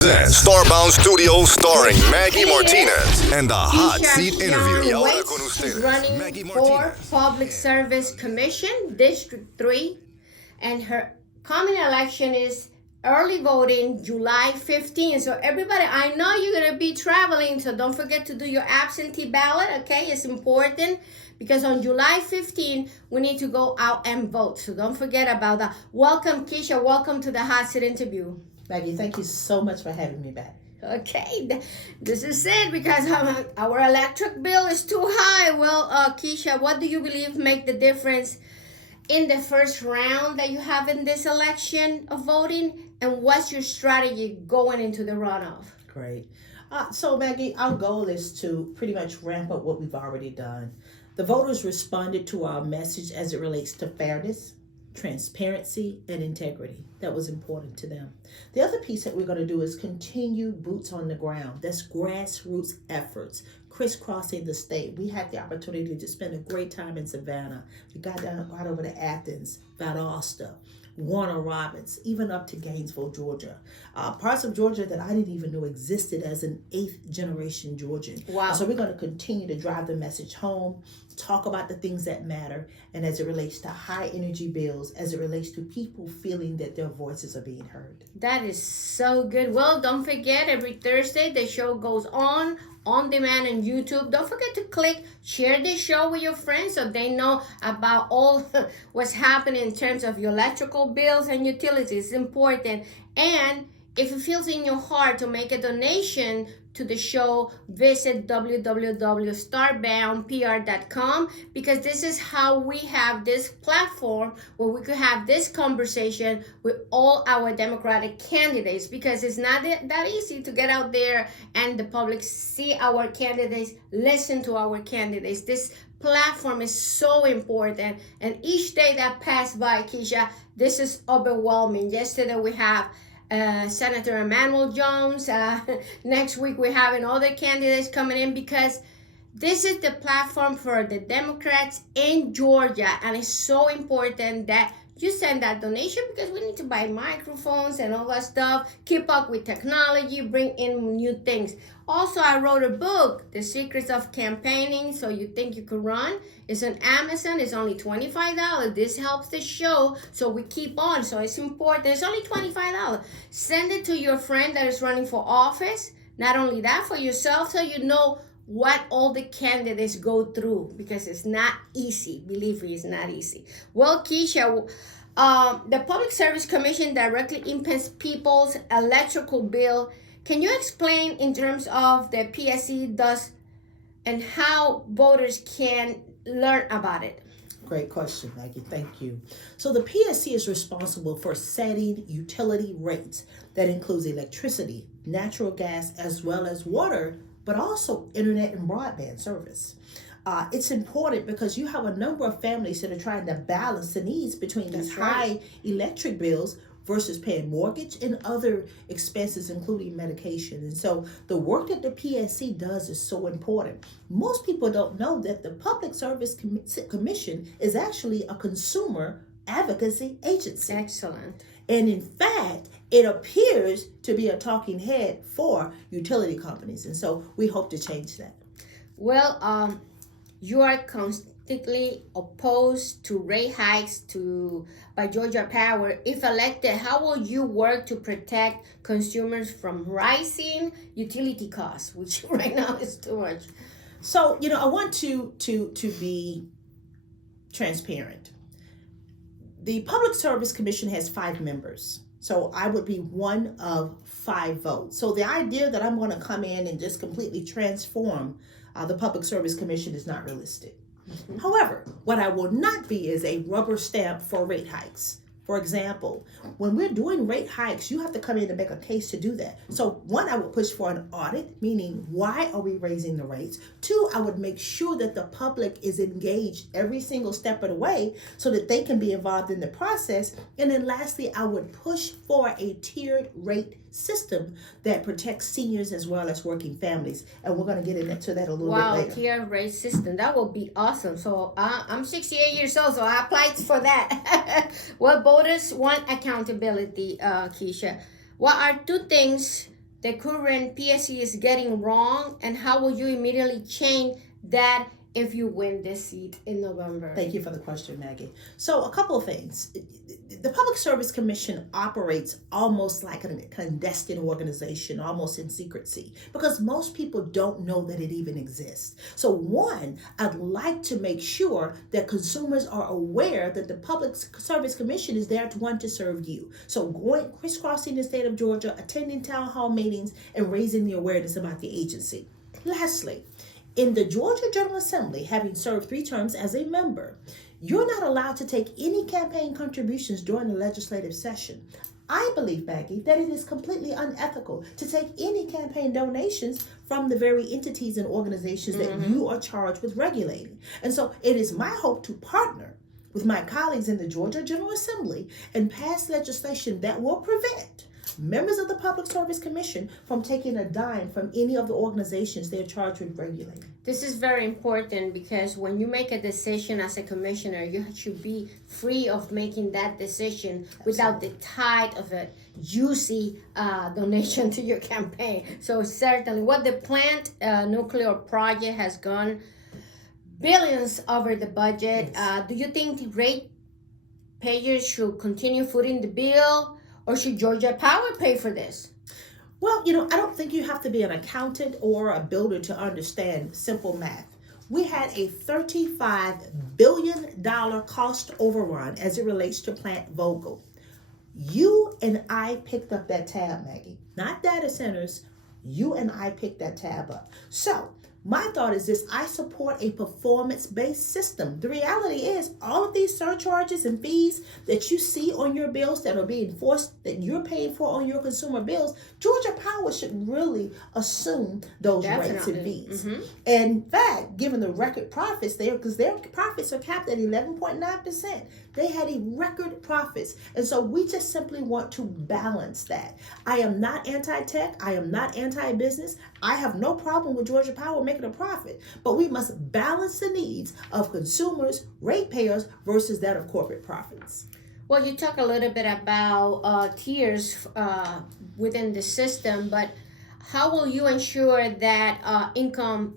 presents Starbound Studios starring Maggy Martinez and the Hot Seat Interview. Y ahora con Waites is ustedes, running Maggy for Martinez. Public Service Commission, District 3, and her coming election is early voting July 15. So everybody, I know you're going to be traveling, so don't forget to do your absentee ballot, okay? It's important because on July 15, we need to go out and vote. So don't forget about that. Welcome, Keisha. Welcome to the Hot Seat Interview. Maggie, thank you so much for having me back. Okay, this is it because our electric bill is too high. Well, Keisha, what do you believe make the difference in the first round that you have in this election of voting? And what's your strategy going into the runoff? Great. So, Maggie, our goal is to pretty much ramp up what we've already done. The voters responded to our message as it relates to fairness, transparency, and integrity. That was important to them. The other piece that we're going to do is continue boots on the ground. That's grassroots efforts, crisscrossing the state. We had the opportunity to spend a great time in Savannah. We got over to Athens, Valdosta, Warner Robins, even up to Gainesville, Georgia. Parts of Georgia that I didn't even know existed as an 8th generation Georgian. Wow. So we're going to continue to drive the message home, talk about the things that matter, and as it relates to high energy bills, as it relates to people feeling that their voices are being heard. That is so good. Well, don't forget, every Thursday the show goes on demand on YouTube. Don't forget to share this show with your friends so they know about all what's happening in terms of your electrical bills and utilities. It's important. And if it feels in your heart to make a donation to the show, visit www.starboundpr.com because this is how we have this platform where we could have this conversation with all our Democratic candidates because it's not that easy to get out there and the public see our candidates, listen to our candidates. This platform is so important, and each day that passed by, Keisha, this is overwhelming. Yesterday we have Senator Emmanuel Jones. Next week we're having other candidates coming in because this is the platform for the Democrats in Georgia, and it's so important that you send that donation because we need to buy microphones and all that stuff, keep up with technology, bring in new things. Also, I wrote a book, The Secrets of Campaigning, So You Think You Could Run. It's on Amazon. It's only $25. This helps the show, so we keep on. So it's important. It's only $25. Send it to your friend that is running for office. Not only that, for yourself, so you know what all the candidates go through because it's not easy. Believe me, it's not easy. Well, Keisha, the Public Service Commission directly impacts people's electrical bill. Can you explain in terms of the PSC does and how voters can learn about it? Great question, Maggie. Thank you. So the PSC is responsible for setting utility rates. That includes electricity, natural gas, as well as water, but also internet and broadband service. It's important because you have a number of families that are trying to balance the needs between these high electric bills versus paying mortgage and other expenses, including medication. And so the work that the PSC does is so important. Most people don't know that the Public Service Commission is actually a consumer advocacy agency. Excellent. And in fact, it appears to be a talking head for utility companies. And so we hope to change that. Well, you are constantly opposed to rate hikes by Georgia Power. If elected, how will you work to protect consumers from rising utility costs, which right now is too much? So, I want to be transparent. The Public Service Commission has 5 members. So I would be one of 5 votes. So the idea that I'm going to come in and just completely transform the Public Service Commission is not realistic. Mm-hmm. However, what I will not be is a rubber stamp for rate hikes. For example, when we're doing rate hikes, you have to come in and make a case to do that. So 1, I would push for an audit, meaning why are we raising the rates? 2, I would make sure that the public is engaged every single step of the way so that they can be involved in the process. And then lastly, I would push for a tiered rate system that protects seniors as well as working families. And we're going to get into that a little bit later. Wow, tiered rate system. That would be awesome. So I'm 68 years old, so I applied for that. Well, voters want accountability, Keisha. What are 2 things the current PSC is getting wrong, and how will you immediately change that if you win this seat in November? Thank you for the question, Maggie. So a couple of things. The Public Service Commission operates almost like a clandestine organization, almost in secrecy, because most people don't know that it even exists. So one, I'd like to make sure that consumers are aware that the Public Service Commission is there to want to serve you. So going crisscrossing the state of Georgia, attending town hall meetings, and raising the awareness about the agency. Lastly, in the Georgia General Assembly, having served 3 terms as a member, you're not allowed to take any campaign contributions during the legislative session. I believe, Maggie, that it is completely unethical to take any campaign donations from the very entities and organizations that you are charged with regulating. And so it is my hope to partner with my colleagues in the Georgia General Assembly and pass legislation that will prevent members of the Public Service Commission from taking a dime from any of the organizations they're charged with regulating. This is very important because when you make a decision as a commissioner, you should be free of making that decision without the tide of a juicy donation to your campaign. So certainly what the plant nuclear project has gone billions over the budget. Yes. Do you think the ratepayers should continue footing the bill, or should Georgia Power pay for this? Well, I don't think you have to be an accountant or a builder to understand simple math. We had a $35 billion cost overrun as it relates to Plant Vogtle. You and I picked up that tab, Maggie. Not data centers. You and I picked that tab up. So my thought is this: I support a performance-based system. The reality is all of these surcharges and fees that you see on your bills that are being forced, that you're paying for on your consumer bills, Georgia Power should really assume those rates and fees. And in fact, given the record profits there, because their profits are capped at 11.9%, they had a record profits. And so we just simply want to balance that. I am not anti-tech. I am not anti-business. I have no problem with Georgia Power making a profit, but we must balance the needs of consumers, ratepayers versus that of corporate profits. Well, you talk a little bit about tiers within the system, but how will you ensure that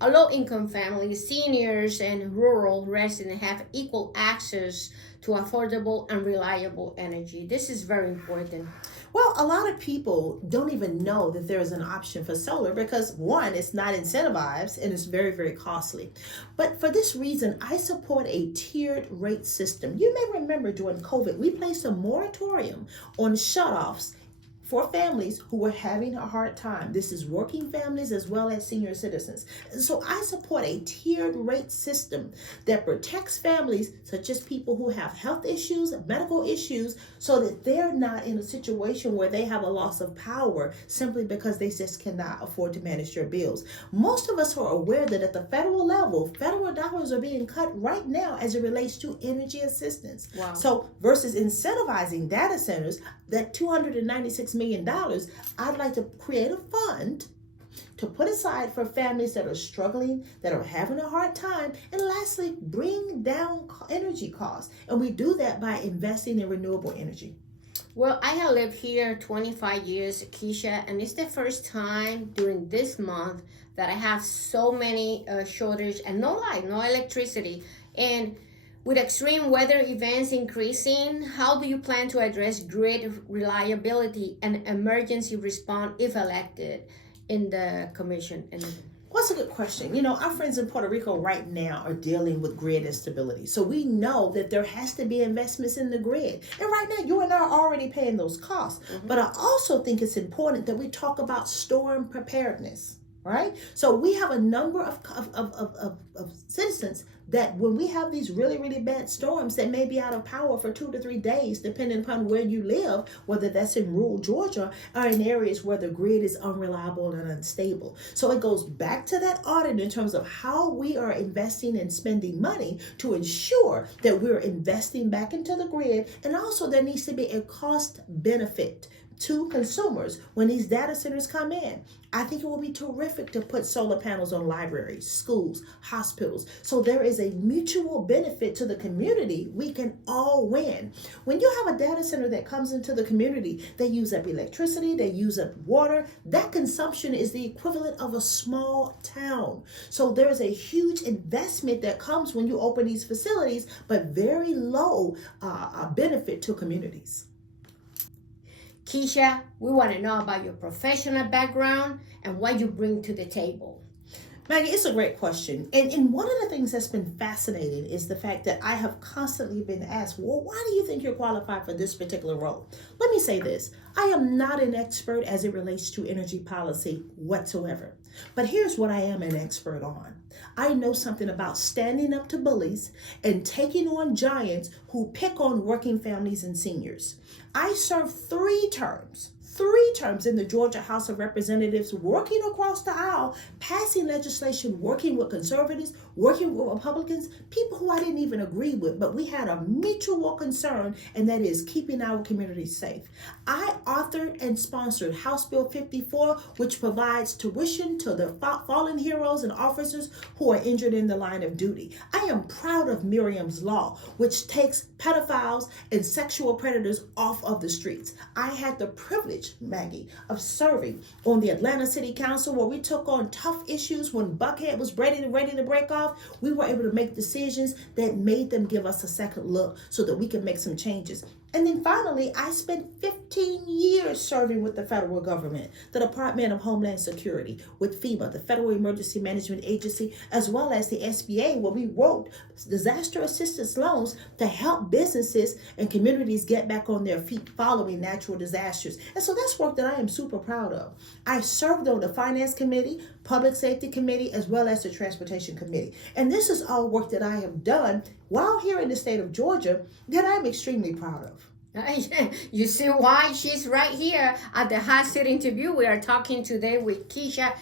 low-income families, seniors, and rural residents have equal access to affordable and reliable energy? This is very important. Well, a lot of people don't even know that there is an option for solar because, one, it's not incentivized and it's very, very costly. But for this reason, I support a tiered rate system. You may remember during COVID, we placed a moratorium on shutoffs for families who were having a hard time. This is working families as well as senior citizens. And so I support a tiered rate system that protects families such as people who have health issues, medical issues, so that they're not in a situation where they have a loss of power simply because they just cannot afford to manage their bills. Most of us are aware that at the federal level, federal dollars are being cut right now as it relates to energy assistance. Wow. So versus incentivizing data centers, that $296 million, I'd like to create a fund to put aside for families that are struggling, that are having a hard time, and lastly, bring down energy costs. And we do that by investing in renewable energy. Well, I have lived here 25 years, Keisha, and it's the first time during this month that I have so many shortage and no light, no electricity. And with extreme weather events increasing, how do you plan to address grid reliability and emergency response if elected in the commission? Well, that's a good question. Our friends in Puerto Rico right now are dealing with grid instability. So we know that there has to be investments in the grid. And right now, you and I are already paying those costs. But I also think it's important that we talk about storm preparedness, right? So we have a number of citizens that when we have these really, really bad storms that may be out of power for 2 to 3 days, depending upon where you live, whether that's in rural Georgia or in areas where the grid is unreliable and unstable. So it goes back to that audit in terms of how we are investing and spending money to ensure that we're investing back into the grid. And also there needs to be a cost benefit to consumers when these data centers come in. I think it will be terrific to put solar panels on libraries, schools, hospitals. So there is a mutual benefit to the community. We can all win. When you have a data center that comes into the community, they use up electricity, they use up water. That consumption is the equivalent of a small town. So there's a huge investment that comes when you open these facilities, but very low benefit to communities. Keisha, we want to know about your professional background and what you bring to the table. Maggie, it's a great question. And one of the things that's been fascinating is the fact that I have constantly been asked, well, why do you think you're qualified for this particular role? Let me say this. I am not an expert as it relates to energy policy whatsoever. But here's what I am an expert on. I know something about standing up to bullies and taking on giants who pick on working families and seniors. I served 3 terms in the Georgia House of Representatives, working across the aisle, passing legislation, working with conservatives, working with Republicans, people who I didn't even agree with, but we had a mutual concern, and that is keeping our communities safe. I authored and sponsored House Bill 54, which provides tuition to the fallen heroes and officers who are injured in the line of duty. I am proud of Miriam's Law, which takes pedophiles and sexual predators off of the streets. I had the privilege, Maggie, of serving on the Atlanta City Council, where we took on tough issues when Buckhead was ready to break off. We were able to make decisions that made them give us a second look so that we could make some changes. And then finally, I spent 15 years serving with the federal government, the Department of Homeland Security, with FEMA, the Federal Emergency Management Agency, as well as the SBA, where we wrote disaster assistance loans to help businesses and communities get back on their feet following natural disasters. And so that's work that I am super proud of. I served on the Finance Committee, Public Safety Committee, as well as the Transportation Committee. And this is all work that I have done while here in the state of Georgia that I'm extremely proud of. You see why she's right here at the hot seat interview. We are talking today with Keisha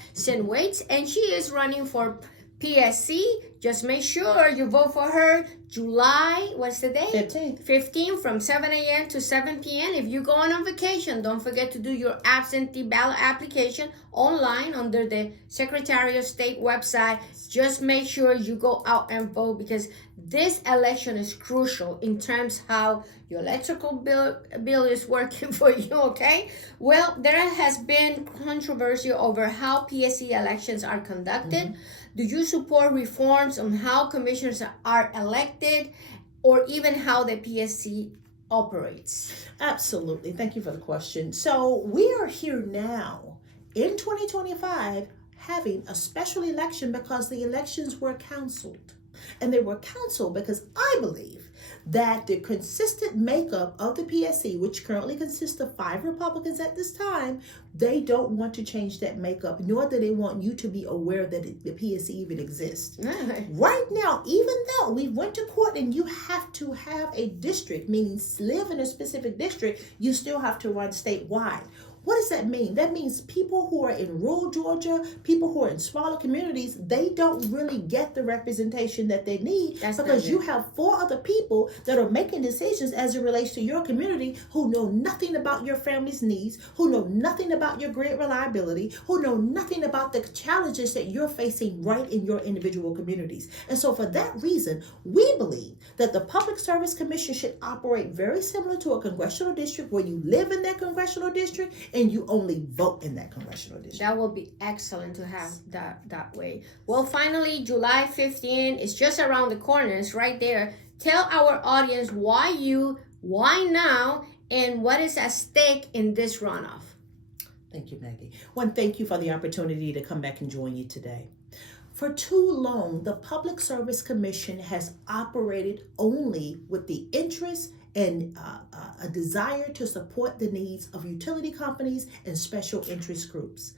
Waites, and she is running for PSC. Just make sure you vote for her July, what's the date? 15 from 7 a.m. to 7 p.m. If you go on vacation, don't forget to do your absentee ballot application online under the Secretary of State website. Just make sure you go out and vote, because this election is crucial in terms how your electrical bill is working for you, okay? Well, there has been controversy over how PSC elections are conducted. Do you support reforms on how commissioners are elected, or even how the PSC operates? Absolutely. Thank you for the question. So we are here now in 2025 having a special election because the elections were canceled. And they were canceled because I believe that the consistent makeup of the PSC, which currently consists of 5 Republicans at this time, they don't want to change that makeup, nor do they want you to be aware that the PSC even exists. Right now, even though we went to court and you have to have a district, meaning live in a specific district, you still have to run statewide. What does that mean? That means people who are in rural Georgia, people who are in smaller communities, they don't really get the representation that they need. That's because you have 4 other people that are making decisions as it relates to your community who know nothing about your family's needs, who know nothing about your grid reliability, who know nothing about the challenges that you're facing right in your individual communities. And so for that reason, we believe that the Public Service Commission should operate very similar to a congressional district, where you live in that congressional district and you only vote in that congressional district. That will be excellent to have that way. Well, finally, July 15 is just around the corner. It's right there. Tell our audience why now, and what is at stake in this runoff. Thank you, Maggie. One, thank you for the opportunity to come back and join you today. For too long, the Public Service Commission has operated only with the interests and a desire to support the needs of utility companies and special interest groups.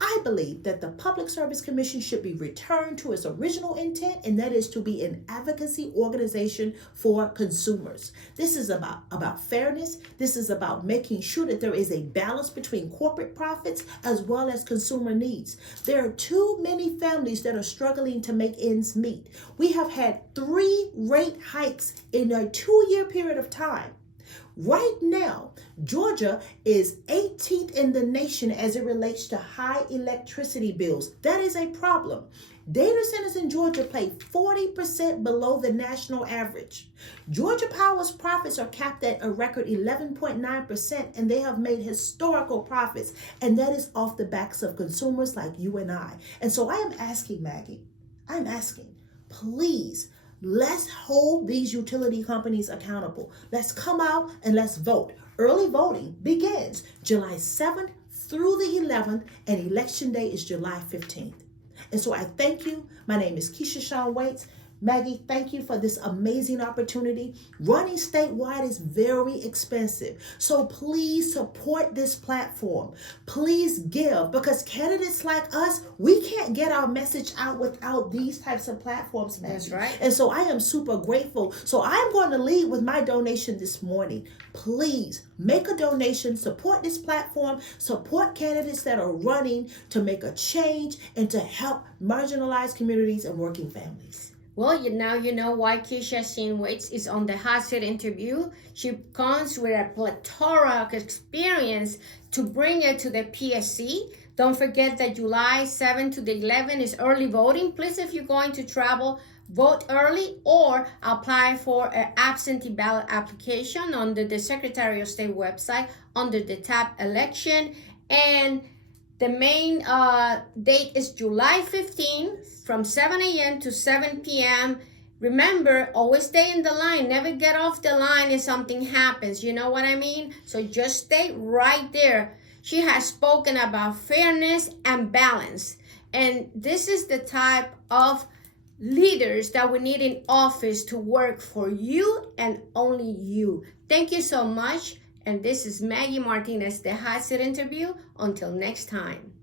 I believe that the Public Service Commission should be returned to its original intent, and that is to be an advocacy organization for consumers. This is about fairness. This is about making sure that there is a balance between corporate profits as well as consumer needs. There are too many families that are struggling to make ends meet. We have had 3 rate hikes in a 2-year period of time. Right now, Georgia is 18th in the nation as it relates to high electricity bills. That is a problem. Data centers in Georgia pay 40% below the national average. Georgia Power's profits are capped at a record 11.9%, and they have made historical profits, and that is off the backs of consumers like you and I. And so I am asking, Maggie, please, let's hold these utility companies accountable. Let's come out and let's vote. Early voting begins July 7th through the 11th, and election day is July 15th. And so I thank you. My name is Keisha Waites. Maggie, thank you for this amazing opportunity. Running statewide is very expensive. So please support this platform. Please give, because candidates like us, we can't get our message out without these types of platforms, Maggie. That's right. And so I am super grateful. So I'm going to lead with my donation this morning. Please make a donation, support this platform, support candidates that are running to make a change and to help marginalized communities and working families. Well, now you know why Keisha Waites is on the hot seat interview. She comes with a plethora of experience to bring it to the PSC. Don't forget that July 7 to the 11 is early voting. Please, if you're going to travel, vote early or apply for an absentee ballot application under the Secretary of State website under the tab election. And the main date is July 15 from 7 a.m. to 7 p.m. Remember, always stay in the line. Never get off the line if something happens. You know what I mean? So just stay right there. She has spoken about fairness and balance. And this is the type of leaders that we need in office to work for you and only you. Thank you so much. And this is Maggy Martinez, the hot seat interview. Until next time.